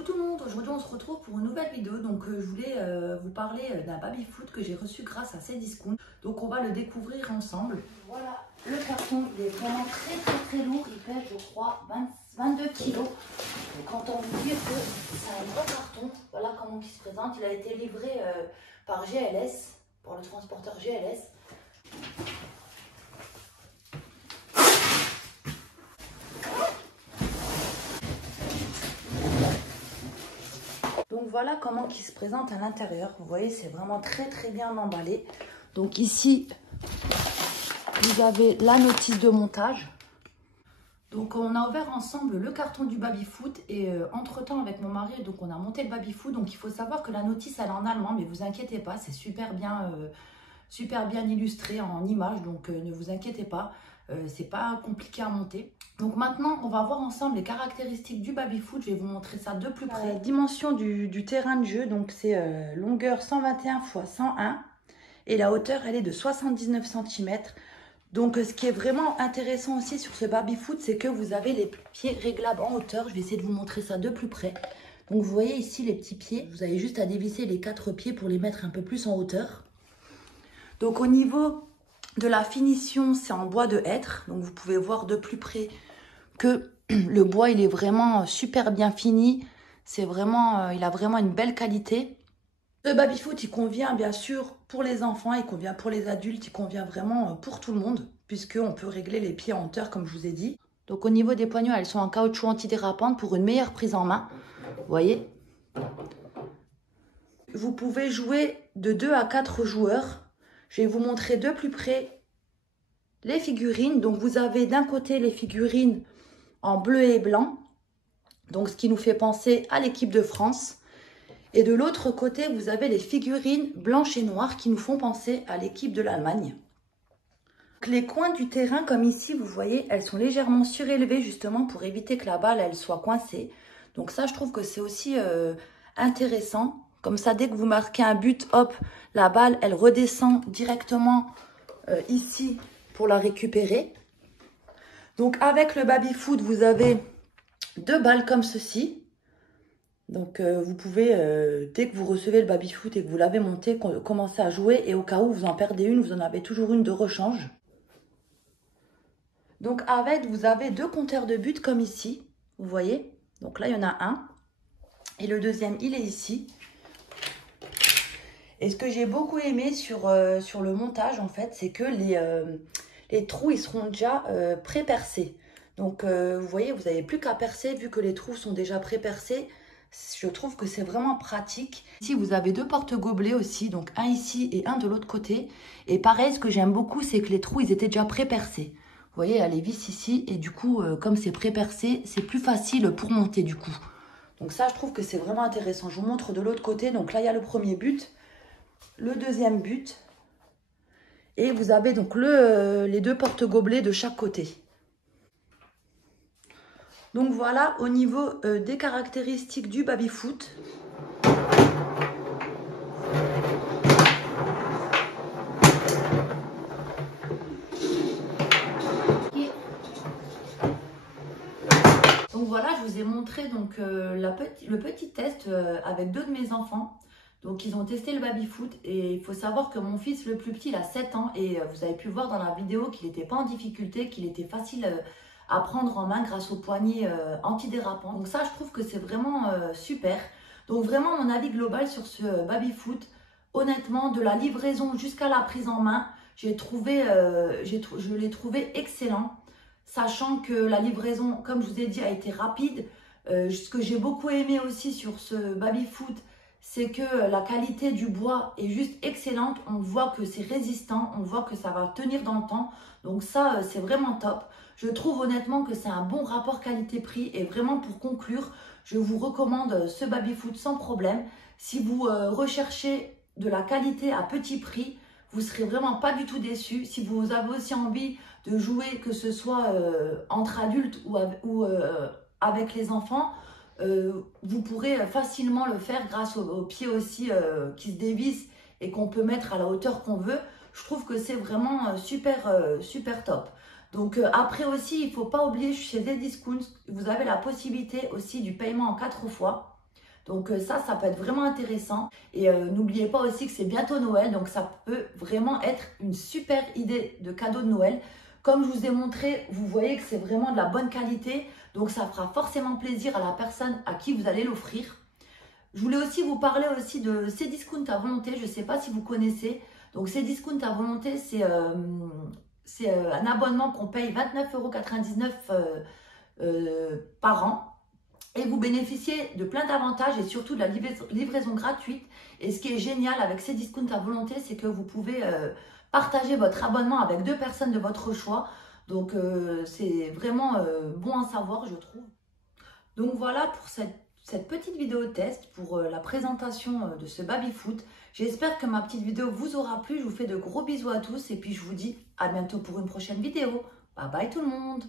Coucou tout le monde, aujourd'hui on se retrouve pour une nouvelle vidéo. Donc je voulais vous parler d'un baby-foot que j'ai reçu grâce à Cdiscount. Donc on va le découvrir ensemble. Voilà, le carton il est vraiment très lourd. Il pèse je crois 22 kilos. Donc autant vous dire que c'est un gros carton. Voilà comment il se présente. Il a été livré par GLS, par le transporteur GLS. Donc voilà comment il se présente à l'intérieur. Vous voyez, c'est vraiment très bien emballé. Donc ici, vous avez la notice de montage. Donc on a ouvert ensemble le carton du baby-foot et entre-temps avec mon mari, donc on a monté le baby-foot. Donc il faut savoir que la notice elle est en allemand, mais vous inquiétez pas, c'est super bien illustré en images, donc ne vous inquiétez pas, c'est pas compliqué à monter. Donc maintenant, on va voir ensemble les caractéristiques du baby-foot. Je vais vous montrer ça de plus près. Dimension du terrain de jeu, donc c'est longueur 121 x 101 et la hauteur, elle est de 79 cm. Donc ce qui est vraiment intéressant aussi sur ce baby-foot, c'est que vous avez les pieds réglables en hauteur. Je vais essayer de vous montrer ça de plus près. Donc vous voyez ici les petits pieds. Vous avez juste à dévisser les 4 pieds pour les mettre un peu plus en hauteur. Donc au niveau de la finition, c'est en bois de hêtre. Donc vous pouvez voir de plus près que le bois, il est vraiment super bien fini. C'est vraiment, il a vraiment une belle qualité. Le baby-foot, il convient bien sûr pour les enfants, il convient pour les adultes, il convient vraiment pour tout le monde, puisqu'on peut régler les pieds en hauteur, comme je vous ai dit. Donc au niveau des poignées, elles sont en caoutchouc antidérapante pour une meilleure prise en main. Vous voyez ? Vous pouvez jouer de 2 à 4 joueurs. Je vais vous montrer de plus près les figurines. Donc vous avez d'un côté les figurines en bleu et blanc, donc ce qui nous fait penser à l'équipe de France. Et de l'autre côté, vous avez les figurines blanches et noires qui nous font penser à l'équipe de l'Allemagne. Les coins du terrain, comme ici, vous voyez, elles sont légèrement surélevées justement pour éviter que la balle elle soit coincée. Donc ça, je trouve que c'est aussi intéressant. Comme ça, dès que vous marquez un but, hop, la balle, elle redescend directement ici pour la récupérer. Donc avec le baby-foot, vous avez 2 balles comme ceci. Donc vous pouvez, dès que vous recevez le baby-foot et que vous l'avez monté, commencer à jouer. Et au cas où vous en perdez une, vous en avez toujours une de rechange. Donc avec, vous avez 2 compteurs de buts comme ici. Vous voyez. Donc là, il y en a un. Et le deuxième, il est ici. Et ce que j'ai beaucoup aimé sur le montage, en fait, c'est que les trous, ils seront déjà pré-percés. Donc, vous voyez, vous n'avez plus qu'à percer, vu que les trous sont déjà pré-percés. Je trouve que c'est vraiment pratique. Ici, vous avez 2 porte-gobelets aussi, donc un ici et un de l'autre côté. Et pareil, ce que j'aime beaucoup, c'est que les trous, ils étaient déjà pré-percés. Vous voyez, il y a les vis ici, et du coup, comme c'est pré-percé, c'est plus facile pour monter, du coup. Donc ça, je trouve que c'est vraiment intéressant. Je vous montre de l'autre côté. Donc là, il y a le premier but, le deuxième but. Et vous avez donc les 2 porte-gobelets de chaque côté. Donc voilà, au niveau des caractéristiques du baby-foot. Donc voilà, je vous ai montré donc, le petit test avec 2 de mes enfants. Donc ils ont testé le baby-foot et il faut savoir que mon fils le plus petit, il a 7 ans. Et vous avez pu voir dans la vidéo qu'il n'était pas en difficulté, qu'il était facile à prendre en main grâce au poignet antidérapant. Donc ça, je trouve que c'est vraiment super. Donc vraiment, mon avis global sur ce baby-foot, honnêtement, de la livraison jusqu'à la prise en main, je l'ai trouvé excellent. Sachant que la livraison, comme je vous ai dit, a été rapide. Ce que j'ai beaucoup aimé aussi sur ce baby-foot, c'est que la qualité du bois est juste excellente. On voit que c'est résistant, on voit que ça va tenir dans le temps. Donc ça, c'est vraiment top. Je trouve honnêtement que c'est un bon rapport qualité-prix. Et vraiment pour conclure, je vous recommande ce baby-foot sans problème. Si vous recherchez de la qualité à petit prix, vous ne serez vraiment pas du tout déçus. Si vous avez aussi envie de jouer, que ce soit entre adultes ou avec les enfants, vous pourrez facilement le faire grâce aux pieds aussi qui se dévissent et qu'on peut mettre à la hauteur qu'on veut. Je trouve que c'est vraiment super top. Donc après aussi, il ne faut pas oublier, chez Cdiscount, vous avez la possibilité aussi du paiement en 4 fois. Donc ça peut être vraiment intéressant. Et n'oubliez pas aussi que c'est bientôt Noël, donc ça peut vraiment être une super idée de cadeau de Noël. Comme je vous ai montré, vous voyez que c'est vraiment de la bonne qualité, donc ça fera forcément plaisir à la personne à qui vous allez l'offrir. Je voulais aussi vous parler aussi de Cdiscount à volonté, je ne sais pas si vous connaissez. Donc Cdiscount à volonté, c'est un abonnement qu'on paye 29,99 € par an. Et vous bénéficiez de plein d'avantages et surtout de la livraison gratuite. Et ce qui est génial avec Cdiscount à volonté, c'est que vous pouvez partager votre abonnement avec 2 personnes de votre choix. Donc c'est vraiment bon à savoir, je trouve. Donc voilà pour cette petite vidéo test pour la présentation de ce baby-foot. J'espère que ma petite vidéo vous aura plu. Je vous fais de gros bisous à tous et puis je vous dis à bientôt pour une prochaine vidéo. Bye bye tout le monde!